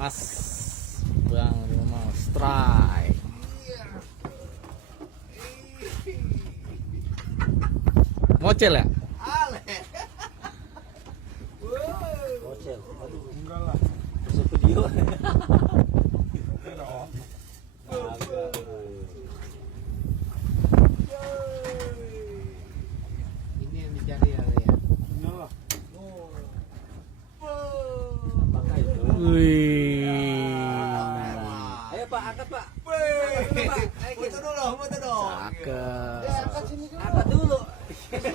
Mas Bang mau strike. Mocel ya? Mocel. Aduh, enggak lah. Masuk video. Ini yang dicari ya. Enggak lah. Apakah itu? Wih. Ayo Pak, angkat Pak. Angkat dulu, Pak.